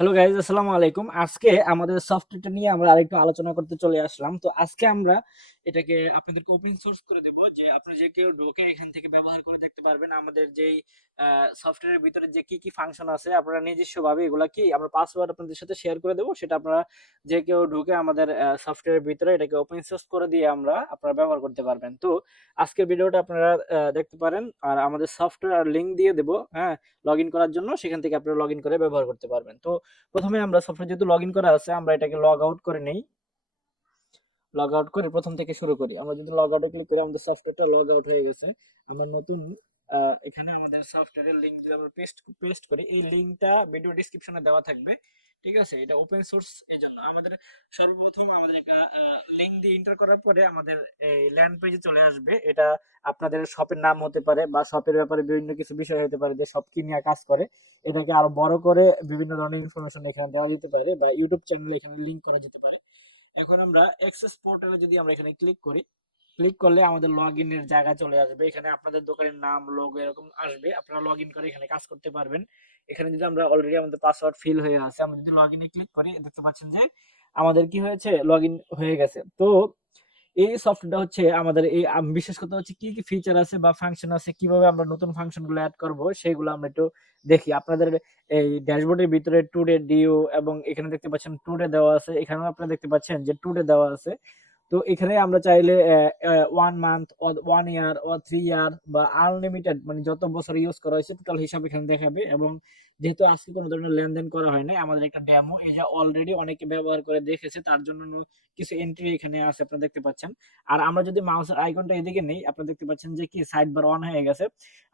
Hello guys, আসসালামু আলাইকুম। আজকে আমাদের সফটওয়্যারটা নিয়ে আমরা আরেকটু আলোচনা করতে চলে আসলাম। তো আজকে আমরা এটাকে আপনাদেরকে ওপেন সোর্স করে দেব, যে আপনি যে কেউ ঢোকে এখান থেকে ব্যবহার করে দেখতে পারবেন আমাদের যেই সফটওয়্যারের ভিতরে যে কি কি ফাংশন আছে। আপনারা নিজস্বভাবে এগুলা কি আমরা পাসওয়ার্ড আপনাদের সাথে শেয়ার করে দেবো, সেটা আপনারা যে কেউ ঢুকে আমাদের সফটওয়্যারের ভিতরে এটাকে ওপেন সোর্স করে দিয়ে আপনারা ব্যবহার করতে পারবেন। তো আজকের ভিডিওটা আপনারা দেখতে পারেন, আর আমাদের সফটওয়্যার লিঙ্ক দিয়ে দেবো, হ্যাঁ, লগ ইন করার জন্য। সেখান থেকে আপনারা লগ ইন করে ব্যবহার করতে পারবেন। তো প্রথমে আমরা সফটওয়্যার যেহেতু লগ ইন করা আছে, আমরা এটাকে লগ আউট করে নেই। লগ আউট করে প্রথম থেকে শুরু করি। আমরা যদি লগ আউটে ক্লিক করি, আমাদের সফটওয়্যারটা লগ আউট হয়ে গেছে। আমরা নতুন এখানে আমাদের সফটওয়্যারের লিংক যদি আমরা পেস্ট করি, এই লিংকটা ভিডিও ডেসক্রিপশনে দেওয়া থাকবে। ঠিক আছে, এটা ওপেন সোর্স এর জন্য আমাদের সর্বপ্রথম আমাদের লিংক দিয়ে এন্টার করার পরে আমাদের এই ল্যান্ড পেজে চলে আসবে। এটা আপনাদের শপের নাম হতে পারে, বা শপের ব্যাপারে বিভিন্ন কিছু বিষয় হতে পারে, যে শপ কি নিয়ে কাজ করে। এটাকে আরো বড় করে বিভিন্ন ধরনের ইনফরমেশন এখানে দেওয়া যেতে পারে, বা ইউটিউব চ্যানেলে এখানে লিংক করা যেতে পারে। এখন আমরা অ্যাক্সেস পোর্টালে যদি আমরা এখানে ক্লিক করি, ক্লিক করলে আমাদের লগ ইনের জায়গা চলে আসবে। এখানে আপনাদের দোকানের নাম, লোগো এরকম আসবে। আপনারা লগ ইন করে এখানে কাজ করতে পারবেন। এখানে যদি আমরা অলরেডি আমাদের পাসওয়ার্ড ফিল হয়ে আছে, আমরা যদি লগ ইনে ক্লিক করি, দেখতে পাচ্ছেন যে আমাদের কি হয়েছে, লগ ইন হয়ে গেছে। তো এই সফটওয়্যারটা হচ্ছে আমাদের এই বিশেষ কথা হচ্ছে কি কি ফিচার আছে বা ফাংশন আছে, কিভাবে আমরা নতুন ফাংশন গুলো অ্যাড করব, সেগুলো আমরা একটু দেখি। আপনাদের এই ড্যাশবোর্ডের ভিতরে টুডে ডিও, এবং এখানে দেখতে পাচ্ছেন টুডে দেওয়া আছে। এখানেও আপনারা দেখতে পাচ্ছেন যে টুডে দেওয়া আছে। তো এখানে আমরা চাইলে 1 মান্থ, 1 ইয়ার, 3 ইয়ার, বা আনলিমিটেড, মানে যত বছর ইউজ করা হয়েছে টোটাল হিসাব এখানে দেখাবে। এবং যেহেতু আজকে কোনো ধরনের লেনদেন করা হয় নাই, আমাদের একটা ডেমো, এই যে অলরেডি অনেকে ব্যবহার করে দেখেছে, তার জন্য কিছু এন্ট্রি এখানে আছে, আপনারা দেখতে পাচ্ছেন। আর আমরা যদি মাউসের আইকনটা এদিকে নেই, আপনারা দেখতে পাচ্ছেন যে কি সাইড বার অন হয়ে গেছে।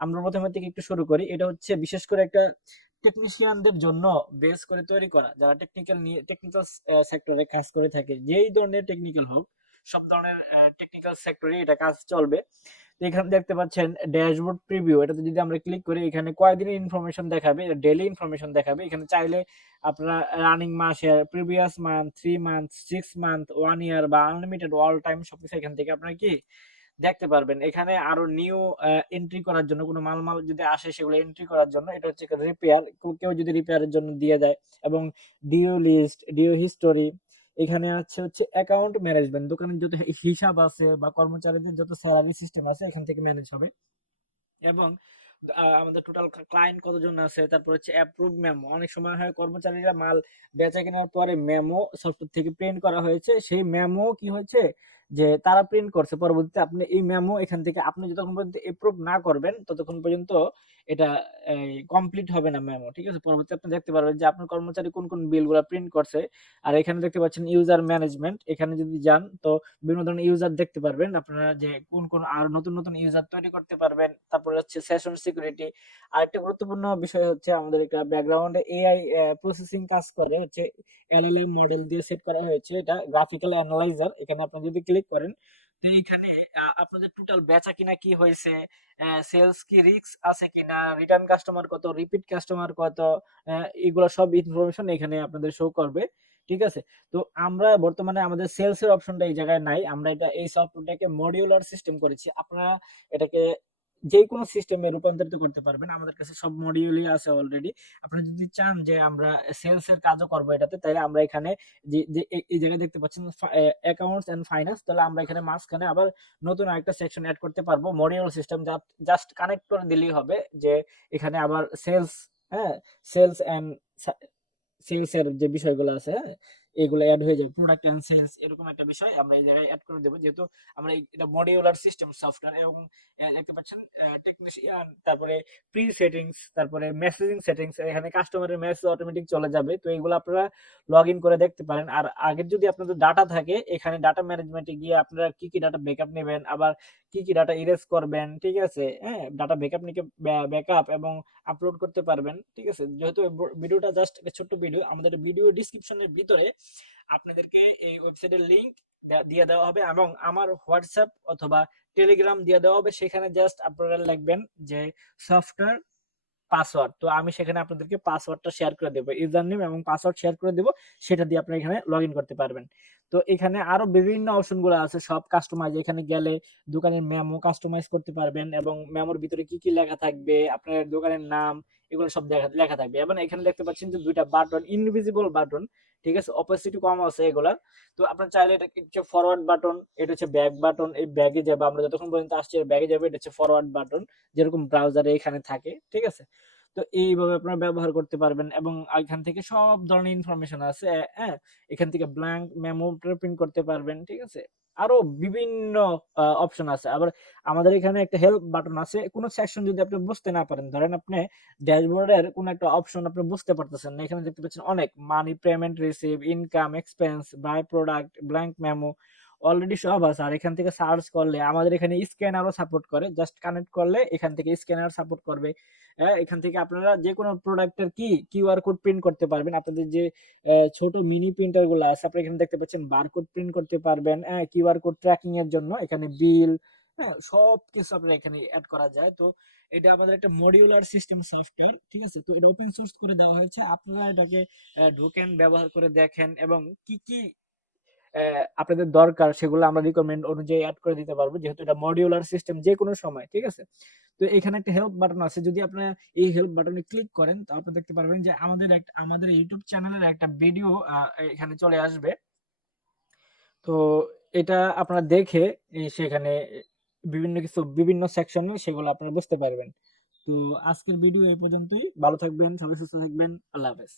আমরা প্রথমে থেকে একটু শুরু করি। এটা হচ্ছে বিশেষ করে একটা টেকনিশিয়ানদের জন্য বেস করে তৈরি করা, যারা টেকনিক্যাল সেক্টরে কাজ করে থাকে, যেই ধরনের টেকনিক্যাল হোক, সব ধরনের টেকনিক্যাল সেক্টরে এটা কাজ চলবে। তো এখানে দেখতে পাচ্ছেন ড্যাশবোর্ড প্রিভিউ, এটাতে যদি আমরা ক্লিক করি, এখানে কয়দিনের ইনফরমেশন দেখাবে, ডেইলি ইনফরমেশন দেখাবে। এখানে চাইলে আপনারা রানিং মাসের, প্রিভিয়াস মান্থ, 3 মান্থ, 6 মান্থ, 1 ইয়ার, বা আনলিমিটেড অল টাইম সবকিছু এখান থেকে আপনারা কি দেখতে পারবেন। এখানে আরো নিউ এন্ট্রি করার জন্য, কোনো মাল যদি আসে সেগুলো এন্ট্রি করার জন্য, এটা হচ্ছে রিপেয়ার, কেউ যদি রিপেয়ারের জন্য দিয়ে দেয়। এবং ডিও লিস্ট, ডিও হিস্টোরি, এখানে আছে হচ্ছে অ্যাকাউন্ট ম্যানেজমেন্ট, দোকানের যত হিসাব আছে বা কর্মচারীদের যত স্যালারি সিস্টেম আছে এখান থেকে ম্যানেজ হবে। এবং আমাদের টোটাল ক্লায়েন্ট কতজন আছে, তারপর হচ্ছে অ্যাপ্রুভ মেমো। অনেক সময় হয় কর্মচারীরা মাল বেচা কেনার পরে মেমো সফটওয়্যার থেকে প্রিন্ট করা হয়েছে, সেই মেমো কি হয়েছে যে তারা প্রিন্ট করছে, পরবর্তীতে আপনি এই মেমো এখান থেকে আপনি যতক্ষণ পর্যন্ত এপ্রুভ না করবেন ততক্ষণ পর্যন্ত এটা কমপ্লিট হবে না মেমো। ঠিক আছে, পরবর্তীতে আপনি দেখতে পারবেন যে আপনার কর্মচারী কোন কোন বিলগুলো প্রিন্ট করছে। আর এখানে দেখতে পাচ্ছেন ইউজার ম্যানেজমেন্ট, এখানে যদি যান তো বিভিন্ন ধরনের ইউজার দেখতে পারবেন আপনারা, যে কোন কোন আর নতুন নতুন ইউজার তৈরি করতে পারবেন। তারপরে হচ্ছে সেশন সিকিউরিটি। আরেকটা গুরুত্বপূর্ণ বিষয় হচ্ছে আমাদের একটা ব্যাকগ্রাউন্ডে এআই প্রসেসিং কাজ করে, হচ্ছে এলএলএম মডেল দিয়ে সেট করা হয়েছে, এটা গ্রাফিক্যাল অ্যানালাইজার। এখানে আপনি যদি ক্লিক করেন, তো এইখানে আপনাদের টোটাল বেচা কিনা কি হয়েছে, সেলস কি রিস্ক আছে কিনা, রিটার্ন কাস্টমার কত, রিপিট কাস্টমার কত, এগুলো সব ইনফরমেশন এখানে আপনাদের শো করবে। ঠিক আছে, তো আমরা বর্তমানে আমাদের সেলস এর অপশনটা এই জায়গায় নাই। আমরা এটা এই সফটওয়্যারটাকে মডিউলার সিস্টেম করেছি। আপনারা এটাকে যে কোনো সিস্টেমে রূপান্তরিত করতে পারবেন, আমাদের কাছে সব মডিউলই আছে অলরেডি। আপনারা যদি চান যে আমরা সেলস এর কাজও করবো এটাতে, তাহলে আমরা এখানে যে যে এই জায়গায় দেখতে পাচ্ছেন অ্যাকাউন্টস এন্ড ফাইন্যান্স, তাহলে আমরা এখানে মাঝখানে আবার নতুন আরেকটা সেকশন অ্যাড করতে পারবো, মডিউল সিস্টেম। জাস্ট কানেক্ট করে দিলেই হবে, যে এখানে আবার সেলস, হ্যাঁ, সেলস এন্ড সেলস এর যে বিষয়গুলো আছে, হ্যাঁ, এগুলো অ্যাড হয়ে যাবে। প্রোডাক্ট এন্ড সেলস এরকম একটা বিষয় আমরা এই জায়গায় অ্যাড করে দেবো, যেহেতু আমরা এটা মডিউলার সিস্টেম সফটওয়্যার। এবং দেখতে পাচ্ছেন টেকনিশিয়ান, তারপরে প্রি সেটিংস, তারপরে মেসেজিং সেটিংস, এখানে কাস্টমারের মেসেজ অটোমেটিক চলে যাবে। তো এগুলো আপনারা লগ ইন করে দেখতে পারেন। আর আগের যদি আপনাদের ডাটা থাকে, এখানে ডাটা ম্যানেজমেন্টে গিয়ে আপনারা কি কি ডাটা ব্যাকআপ নেবেন, আবার কি কি ডাটা ইরেজ করবেন। ঠিক আছে, হ্যাঁ, ডাটা ব্যাকআপ নিয়ে ব্যাকআপ এবং আপলোড করতে পারবেন। ঠিক আছে, যেহেতু ভিডিওটা জাস্ট একটা ছোট্ট ভিডিও, আমাদের ভিডিও ডিসক্রিপশনের ভিতরে আপনাদেরকে এই ওয়েবসাইটের লিংক দিয়ে দেওয়া হবে, এবং আমার হোয়াটসঅ্যাপ অথবা টেলিগ্রাম দিয়ে দেওয়া হবে। সেখানে জাস্ট আপনারা লিখবেন যে সফটওয়্যার পাসওয়ার্ড, তো আমি সেখানে আপনাদেরকে পাসওয়ার্ডটা শেয়ার করে দেবো, ইউজার নেম এবং পাসওয়ার্ড শেয়ার করে দেবো। সেটা দিয়ে আপনারা এখানে লগ ইন করতে পারবেন। তো এখানে আরো বিভিন্ন অপশন গুলো আছে, সব কাস্টমাইজ। এখানে গেলে দোকানের মেমো কাস্টমাইজ করতে পারবেন, এবং মেমোর ভিতরে কি কি লেখা থাকবে, আপনার দোকানের নাম, এগুলো সব লেখা থাকবে। এবং এখানে দেখতে পাচ্ছেন যে দুইটা বাটন, ইনভিজিবল বাটন, ঠিক আছে, অপাসিটি কম আছে এগুলার। তো আপনার চাইলে এটা হচ্ছে ফরওয়ার্ড বাটন, এটা হচ্ছে ব্যাক বাটন, এই ব্যাগে যাবে আমরা যতক্ষণ পর্যন্ত আসছি ব্যাগে যাবে, এটা হচ্ছে ফরওয়ার্ড বাটন, যেরকম ব্রাউজারে এখানে থাকে, ঠিক আছে। তো এইভাবে আপনারা ব্যবহার করতে পারবেন এবং এখান থেকে সব ধরনের ইনফরমেশন আছে, হ্যাঁ। এখান থেকে ব্ল্যাঙ্ক মেমো প্রিন্ট করতে পারবেন, ঠিক আছে। আরো বিভিন্ন অপশন আছে। আবার আমাদের এখানে একটা হেল্প বাটন আছে, কোনো সেকশন যদি আপনি বুঝতে না পারেন, ধরেন আপনি ড্যাশবোর্ডের কোনো একটা অপশন আপনি বুঝতে পারতেছেন না, এখানে দেখতে পাচ্ছেন অনেক money payment receive, income, expense, buy product, blank memo, already সব আছে। আর এখান থেকে সার্চ করলে আমাদের এখানে স্ক্যানারও সাপোর্ট করে, জাস্ট কানেক্ট করলে এখান থেকে স্ক্যানার সাপোর্ট করবে। হ্যাঁ, এখান থেকে আপনারা যে কোনো প্রোডাক্টের কিউআর কোড প্রিন্ট করতে পারবেন। আপনাদের যে ছোট মিনি প্রিন্টার গুলো আছে, আপনি এখানে দেখতে পাচ্ছেন বারকোড প্রিন্ট করতে পারবেন, কিউআর কোড ট্র্যাকিং এর জন্য এখানে বিল, হ্যাঁ, সবকিছু আপনার এখানে অ্যাড করা যায়। তো এটা আমাদের একটা মডিউলার সিস্টেম সফটওয়্যার, ঠিক আছে। তো এটা ওপেন সোর্স করে দেওয়া হয়েছে, আপনারা এটাকে ঢোকেন, ব্যবহার করে দেখেন এবং কি কি আপনাদের দরকার সেগুলো আমরা রিকমেন্ড অনুযায়ী অ্যাড করে দিতে পারবো, যেহেতু এটা মডিউলার সিস্টেম, যে কোনো সময়, ঠিক আছে। তো এখানে একটা হেল্প বাটন আছে, যদি আপনারা এই হেল্প বাটনে ক্লিক করেন তো আপনারা দেখতে পারবেন যে আমাদের ইউটিউব চ্যানেলের একটা ভিডিও এখানে চলে আসবে। তো এটা আপনারা দেখে সেখানে বিভিন্ন সেকশনে সেগুলো আপনারা বুঝতে পারবেন। তো আজকের ভিডিও এই পর্যন্তই। ভালো থাকবেন, সবাই সুস্থ থাকবেন। আল্লাহ হাফেজ।